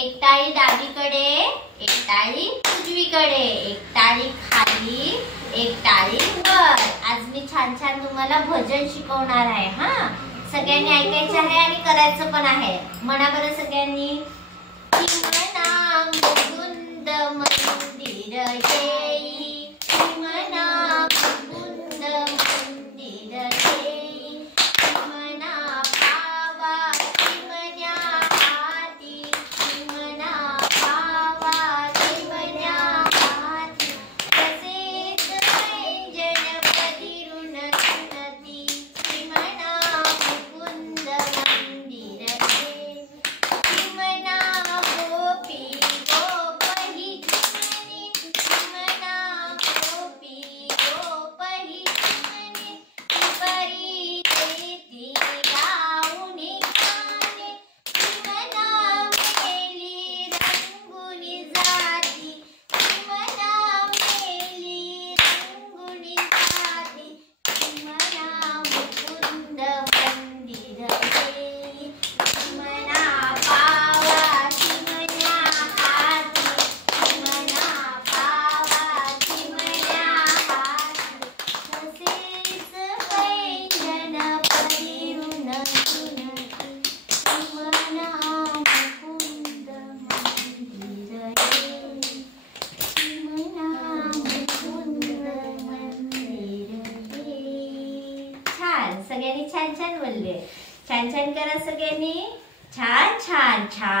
एक टाळी डावीकडे, एक टाळी उजवीकडे, एक टाळी खाली, एक टाळी वर. आज मी छान छान तुम्हाला भजन शिकवणार आहे. हा, सगळ्यांनी ऐकायचं आहे आणि करायचं पण आहे. म्हणा बरं सगळ्यांनी. म्हणा मुकुंद मंदिर येई, म्हणा मुकुंद मंदिर येई, म्हणा पावा चिमण्या हाती, म्हणा पावा चिमण्या हाती, तसेच गणपती ऋण सुनती, म्हणा मुकुंद मंदिर येई, म्हणा गोपी गोपही चिमणी, म्हणा गोपी गोपही चिमणी, परी तेती गाऊनी गाणे, म्हणा मेली रंगुनी जाती, म्हणा मेली रंगुनी जाती, म्हणा मुकुंद मंदिर येई, म्हणा पावा चिमण्या हाती, म्हणा पावा चिमण्या हाती, तसेच गणपती ऋण सुनती, म्हणा मुकुंद मंदिर येई, म्हणा मुकुंद मंदिर येई. छान, सगळ्यांनी छान छान बोलले. छान छान करा सगळ्यांनी. छान छान छान.